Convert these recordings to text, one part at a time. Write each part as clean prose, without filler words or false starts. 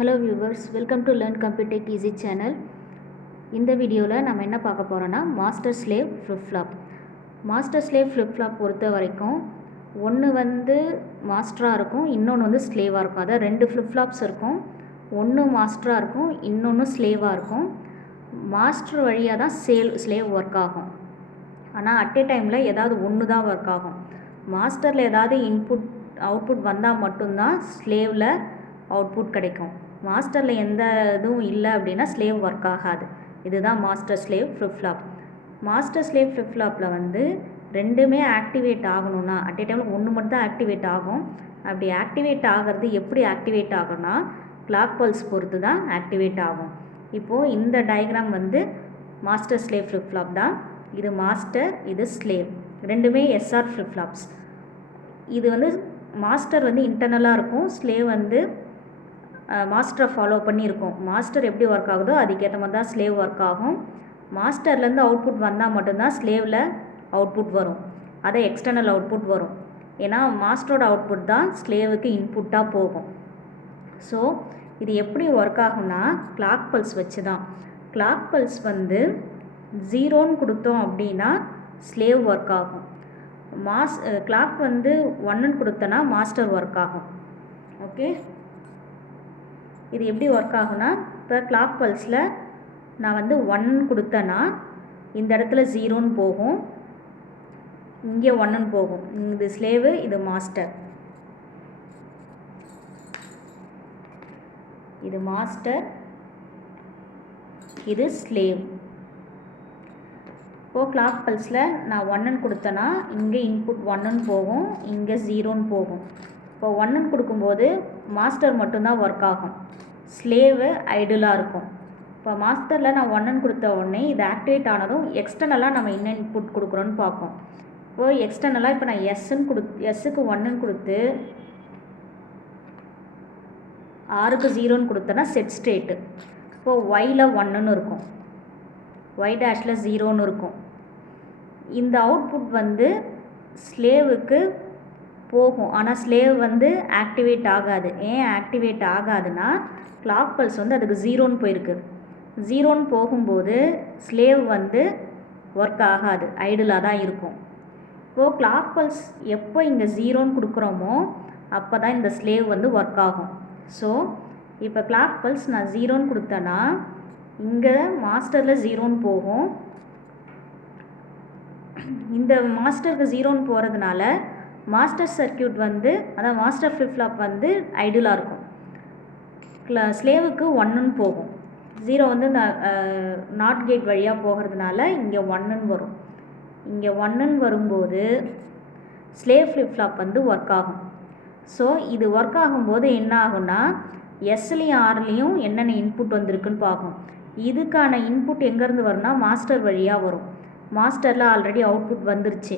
Hello viewers, welcome to Learn Computer Tech Easy channel. இந்த வீடியோவில் நம்ம என்ன பார்க்க போகிறோன்னா master slave flip flop. Master slave flip flop பொறுத்த வரைக்கும் ஒன்று வந்து மாஸ்டராக இருக்கும், இன்னொன்று வந்து ஸ்லேவாக இருக்கும். அதாவது ரெண்டு ஃப்ளிப் ஃப்ளாப்ஸ் இருக்கும், ஒன்று மாஸ்டராக இருக்கும், இன்னொன்று ஸ்லேவாக இருக்கும். மாஸ்டர் வழியாக தான் ஸ்லேவ் ஒர்க் ஆகும். ஆனால் அட் ஏ டைமில் ஏதாவது ஒன்று தான் ஒர்க் ஆகும். மாஸ்டரில் ஏதாவது அவுட்புட் வந்தால் மட்டும்தான் ஸ்லேவில் அவுட்புட் கிடைக்கும். மாஸ்டரில் எந்த இதுவும் இல்லை அப்படின்னா ஸ்லேவ் ஒர்க் ஆகாது. இதுதான் master slave flip flop. Master slave flip ஃப்ளாப்பில் வந்து ரெண்டுமே ஆக்டிவேட் ஆகணும்னா அட் ஏ டைமில் ஒன்று மட்டும் தான் ஆக்டிவேட் ஆகும். அப்படி ஆக்டிவேட் ஆகிறது எப்படி ஆக்டிவேட் ஆகும்னா கிளாக் பல்ஸ் பொறுத்து தான் ஆக்டிவேட் ஆகும். இப்போது இந்த டயக்ராம் வந்து மாஸ்டர் ஸ்லேவ் ஃப்ளிப் ஃப்ளாப் தான். இது மாஸ்டர், இது ஸ்லேவ், ரெண்டுமே எஸ்ஆர் ஃப்ளிப் ஃப்ளாப்ஸ். இது வந்து மாஸ்டர் வந்து இன்டர்னலாக இருக்கும், ஸ்லேவ் வந்து மாஸ்டரை ஃபாலோ பண்ணியிருக்கோம். மாஸ்டர் எப்படி ஒர்க் ஆகுதோ அதுக்கேற்ற மாதிரி தான் ஸ்லேவ் ஒர்க் ஆகும். மாஸ்டர்லேருந்து அவுட்புட் வந்தால் மட்டும்தான் ஸ்லேவில் அவுட்புட் வரும், அதை எக்ஸ்டர்னல் அவுட்புட் வரும். ஏன்னா மாஸ்டரோட அவுட்புட் தான் ஸ்லேவுக்கு இன்புட்டாக போகும். ஸோ இது எப்படி ஒர்க் ஆகும்னா கிளாக் பல்ஸ் வச்சு தான். கிளாக் பல்ஸ் வந்து 0ன்னு கொடுத்தோம் அப்படின்னா ஸ்லேவ் ஒர்க் ஆகும். கிளாக் வந்து 1ன்னு கொடுத்தோன்னா மாஸ்டர் ஒர்க் ஆகும். ஓகே, இது எப்படி ஒர்க் ஆகும்னா இப்போ கிளாக் பல்ஸில் நான் வந்து 1 கொடுத்தேன்னா இந்த இடத்துல 0ன்னு போகும், இங்கே 1ன்னு போகும். இது ஸ்லேவு, இது மாஸ்டர். இது மாஸ்டர், இது ஸ்லேவ். இப்போது கிளாக் பல்ஸில் நான் 1ன்னு கொடுத்தேன்னா இங்கே இன்புட் 1ன்னு போகும், இங்கே 0ன்னு போகும். இப்போ 1ன்னு கொடுக்கும்போது மாஸ்டர் மட்டும்தான் ஒர்க் ஆகும், ஸ்லேவு ஐடிலாக இருக்கும். இப்போ மாஸ்டரில் நான் 1ன்னு கொடுத்த உடனே இது ஆக்டிவேட் ஆனதும் எக்ஸ்டர்னலாக நம்ம என்ன இன்புட் கொடுக்குறோன்னு பார்ப்போம். இப்போது எக்ஸ்டர்னலாக இப்போ நான் எஸ்ஸுக்கு 1ன்னு கொடுத்து ஆருக்கு 0ன்னு கொடுத்தேன்னா செட் ஸ்டேட்டு. இப்போது ஒயில் 1ன்னு இருக்கும், ஒய் டேஷில் 0ன்னு இருக்கும். இந்த அவுட்புட் வந்து ஸ்லேவுக்கு போகும், ஆனால் ஸ்லேவ் வந்து ஆக்டிவேட் ஆகாது. ஏன் ஆக்டிவேட் ஆகாதுன்னா கிளாக் பல்ஸ் வந்து அதுக்கு 0ன்னு போயிருக்கு. 0ன்னு போகும்போது ஸ்லேவ் வந்து ஒர்க் ஆகாது, ஐடிலாக தான் இருக்கும். இப்போது கிளாக் பல்ஸ் எப்போ இங்கே 0ன்னு கொடுக்குறோமோ அப்போ தான் இந்த ஸ்லேவ் வந்து ஒர்க் ஆகும். ஸோ இப்போ கிளாக் பல்ஸ் நான் 0ன்னு கொடுத்தேன்னா இங்கே மாஸ்டரில் 0ன்னு போகும். இந்த மாஸ்டருக்கு 0ன்னு போகிறதுனால மாஸ்டர் சர்க்கியூட் வந்து அதாவது மாஸ்டர் ஃப்ளிப் ஃப்ளாப் வந்து ஐடிலாக இருக்கும். ஸ்லேவுக்கு 1ன்னு போகும். 0 வந்து நாட் கேட் வழியாக போகிறதுனால இங்கே 1ன்னு வரும். இங்கே 1ன்னு வரும்போது ஸ்லேவ் ஃப்ளிப் ஃப்ளாப் வந்து ஒர்க் ஆகும். ஸோ இது ஒர்க் ஆகும்போது என்ன ஆகும்னா எஸ்லையும் ஆர்லேயும் என்னென்ன இன்புட் வந்திருக்குன்னு பார்க்கும். இதுக்கான இன்புட் எங்கேருந்து வரும்னா மாஸ்டர் வழியாக வரும். மாஸ்டரில் ஆல்ரெடி அவுட்புட் வந்துருச்சு,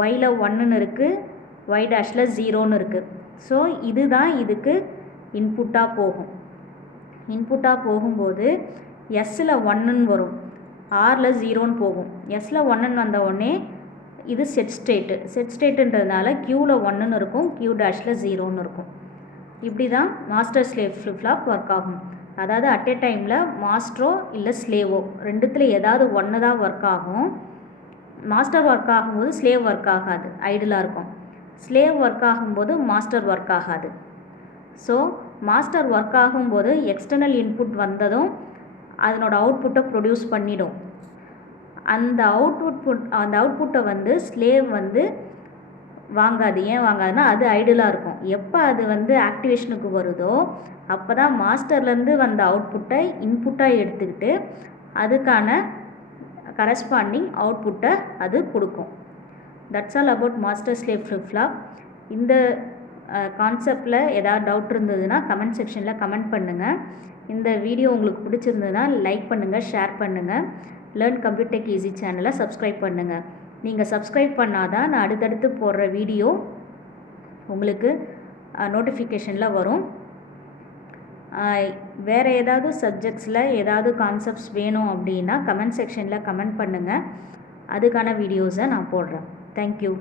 ஒயில் 1ன்னு இருக்குது, ஒய் டேஷில் 0ன்னு இருக்குது. ஸோ இதுதான் இதுக்கு இன்புட்டாக போகும். இன்புட்டாக போகும்போது எஸ்ஸில் 1ன்னு வரும், ஆரில் 0ன்னு போகும். எஸ்ஸில் 1ன்னு வந்த உடனே இது செட் ஸ்டேட்டு. செட் ஸ்டேட்டுன்றதுனால க்யூவில் 1ன்னு இருக்கும், க்யூ டேஷில் 0ன்னு இருக்கும். இப்படி தான் master slave flip flop work ஆகும். அதாவது அட் ஏ டைமில் மாஸ்டரோ இல்லை ஸ்லேவோ ரெண்டுத்தில் ஏதாவது ஒன்று தான் ஒர்க் ஆகும். மாஸ்டர் ஒர்க் ஆகும்போது ஸ்லேவ் ஒர்க் ஆகாது, ஐடிலாக இருக்கும். ஸ்லேவ் ஒர்க் ஆகும்போது மாஸ்டர் ஒர்க் ஆகாது. ஸோ மாஸ்டர் ஒர்க் ஆகும்போது எக்ஸ்டர்னல் இன்புட் வந்ததும் அதனோட அவுட்புட்டை ப்ரொடியூஸ் பண்ணிடும். அந்த அவுட்புட்டை வந்து ஸ்லேவ் வந்து வாங்காது. ஏன் வாங்காதுன்னா அது ஐடிலாக இருக்கும். எப்போ அது வந்து ஆக்டிவேஷனுக்கு வருதோ அப்போ தான் மாஸ்டர்லேருந்து வந்த அவுட்புட்டை இன்புட்டாக எடுத்துக்கிட்டு அதுக்கான கரஸ்பாண்டிங் அவுட்புட்டை அது கொடுக்கும். That's all about master slave flip flop. இந்த கான்செப்டில் ஏதாவது டவுட் இருந்ததுன்னா கமெண்ட் செக்ஷனில் கமெண்ட் பண்ணுங்கள். இந்த வீடியோ உங்களுக்கு பிடிச்சிருந்ததுன்னா லைக் பண்ணுங்கள், ஷேர் பண்ணுங்கள். லேர்ன் கம்ப்யூட்டர் டெக் ஈஸி சேனலை சப்ஸ்கிரைப் பண்ணுங்கள். நீங்கள் சப்ஸ்கிரைப் பண்ணாதான் நான் அடுத்தடுத்து போடுற வீடியோ உங்களுக்கு நோட்டிஃபிகேஷனில் வரும். வேறு ஏதாவது சப்ஜெக்ட்ஸில் ஏதாவது கான்செப்ட்ஸ் வேணும் அப்படின்னா கமெண்ட் செக்ஷனில் கமெண்ட் பண்ணுங்கள், அதுக்கான வீடியோஸை நான் போடுறேன். தேங்க்யூ.